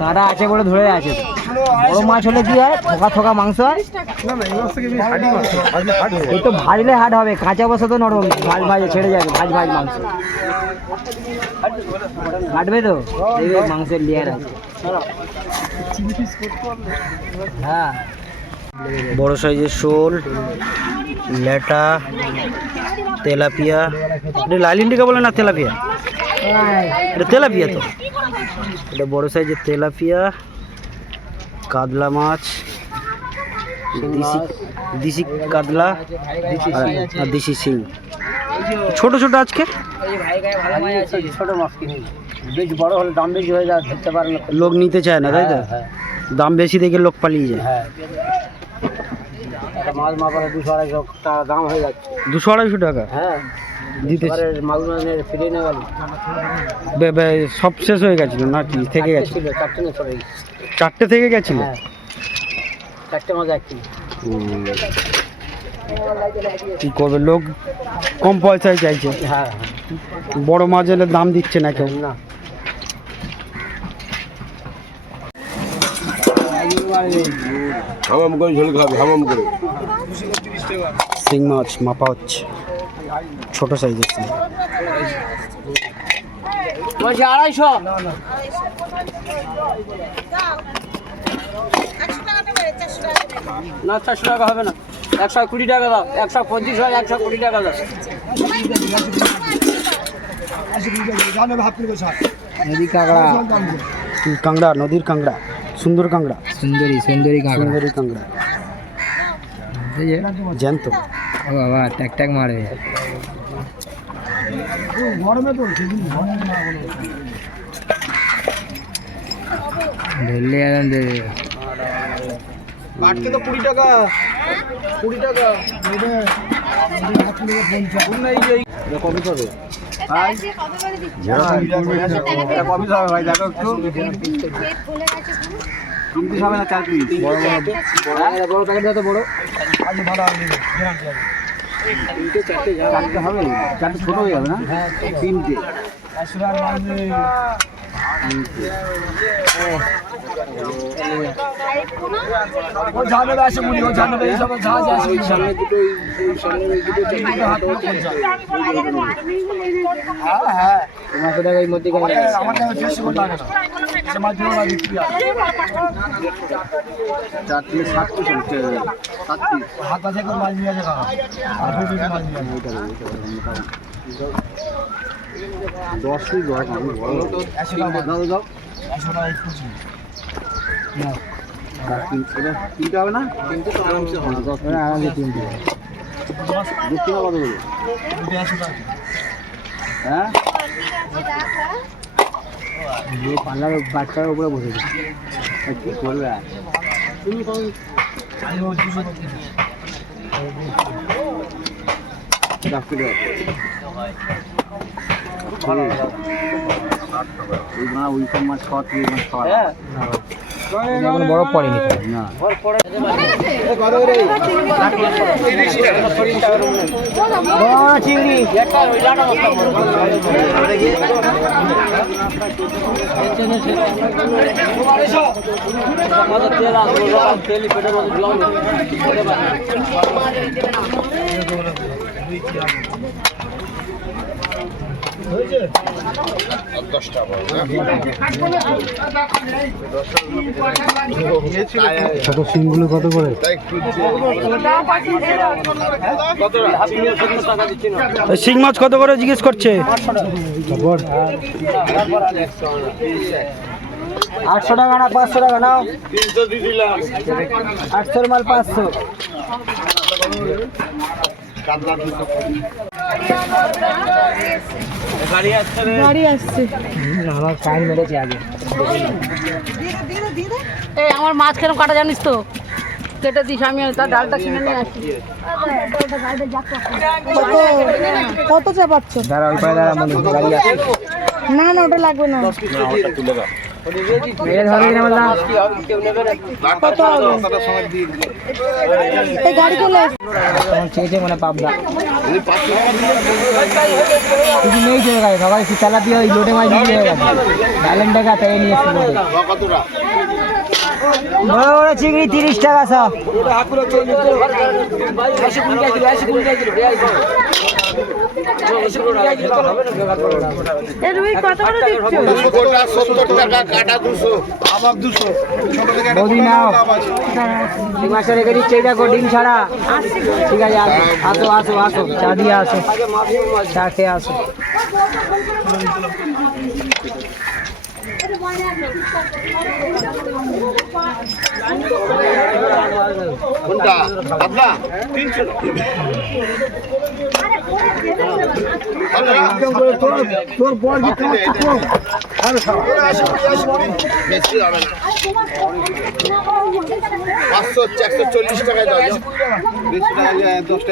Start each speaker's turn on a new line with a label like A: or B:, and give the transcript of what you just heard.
A: কাঁটা আছে বলে ধরে আছে। বড় মাছ হলে কি হয়? থোকা থোকা মাংস হয়। এই তো ভাজলে হাট হবে। কাঁচা বসা তো নরম। ভাজ ভাজে ছেড়ে যাবে। ভাজ ভাজ মাংস। কাটবে তো? মাংসের লেয়ার আছে। হ্যাঁ।
B: বড় সাইজের শোল লেটা তেলাপিয়া। লাল ইন্ডিকা বলে না তেলাপিয়া? এটা তেলাপিয়া তো। এটা বড় সাইজের তেলাপিয়া। কাতলা মাছ। দেশি দেশি কাতলা। আর- আর দেশি শিং। ছোট ছোট আজকে?
A: ছোট মাছ কিনি বেশ বড় হলে দাম বেশি হয়ে যায় ধরতে পারে না।
B: লোক নিতে চায় না তাই তো?
A: হ্যাঁ,
B: দাম বেশি দেখে লোক পালিয়ে যায়।
A: হ্যাঁ। একটা মাছ মাপারে দুশো আড়াইশো টাকা দাম হয়ে যাচ্ছে।
B: দুশো আড়াইশো টাকা?
A: হ্যাঁ।
B: দিতে
A: মাগুর মাছ নিয়ে ফিরে নিয়ে গেল
B: সব শেষ হয়ে গেছিল না কি থেকে গেছে?
A: চারটে নিয়ে চলে গেছে
B: চারটে থেকে গেছিল?
A: হ্যাঁ। চারটে মাছ এক।
B: কি করবে? লোক কম পয়সায় চাইছে।
A: হ্যাঁ।
B: বড় মাছ এলে দাম দিচ্ছে না কেউ।
A: না।
C: হামাম করে ঝোল খাবে হামাম করে
B: শিং মাছ মাপা হচ্ছে। ছোট সাইজের শিং।
A: বলছি আড়াইশো। না চারশো টাকা হবে না। একশো কুড়ি টাকা দাও। একশো পঁচিশ হয় একশো কুড়ি টাকা দাও। কাঁকড়া
B: কি নদীর কাংড়া সুন্দর কাংড়া
A: সুন্দরী সুন্দরী কাঁকড়া।
B: সুন্দরী কাংড়া জ্যান্ত।
A: ও বাবা ট্যাক ট্যাক মারে ধরলে এখন দেবে
C: আটকে তো কুড়ি টাকা। কুড়ি টাকা।
A: কপি করবে
C: কবি হবে ভাই। দেখো একটু। তিন পিস হবে না চার পিস বড় বড়
A: বড় প্যাকেট দাও তো বড়?
C: আজ ভালো হবে
A: চারটে হবে চারটে ছোট হয়ে যাবে না? তিনটে।
C: জানাবে আসে মুড়ি ও জানাবে এই সব জাহাজ আসে
A: সামনে দুটো সামনে দুটো
C: হ্যাঁ হ্যাঁ
A: তোমাকে দেখো এই মধ্যে
C: হাত আসে
A: দশ পিস দশ দাও দাও তিনটে হবে না? তিনটে আরামসে তিনটে দুটো কত হ্যাঁ? যে পার্লার বাচ্চার উপরে বসে কি করবে? তুমি তখন বরফ পড়েনি না চিংড়ি তেল আসবে তেল পেটে
B: ছোট শিংগুলো কত করে? শিং মাছ কত করে জিজ্ঞেস করছে?
A: আটশো টাকা না পাঁচশো টাকা নাও। আটশোর মাল পাঁচশো। আমার কান মেরেছে আগে
D: এই আমার মাছ কেরম কাটা জানিস তো? কেটে দিস আমি তার ডালটা কিনে নিয়ে আসি। কত চাপাচ্ছ
A: দাঁড়া ওই পায়ে দাঁড়া মনে গাড়ি আছে।
D: না না ওটা লাগবে না।
A: কিনে
D: গাড়ি চলে আসছে।
A: চেয়েছে মানে পাবদা।
E: কিছু নেই চলে গেছে সবাই চালাতে ওই লোটে মাছ দিয়ে হয়ে গেছে ব্যালেন্টাকে তাই নিয়ে এসেছিল বড় বড় চিংড়ি তিরিশ টাকা সব ছাড়া। ঠিক আছে আসো আসো আসো আসো। চা দিয়ে আসো। চা খেয়ে আসো।
C: কোনটা? আপনার
A: তোর বল
C: বেশি হবে না পাঁচশো চারশো চল্লিশ টাকায় দাও। বেশি টাকা দশ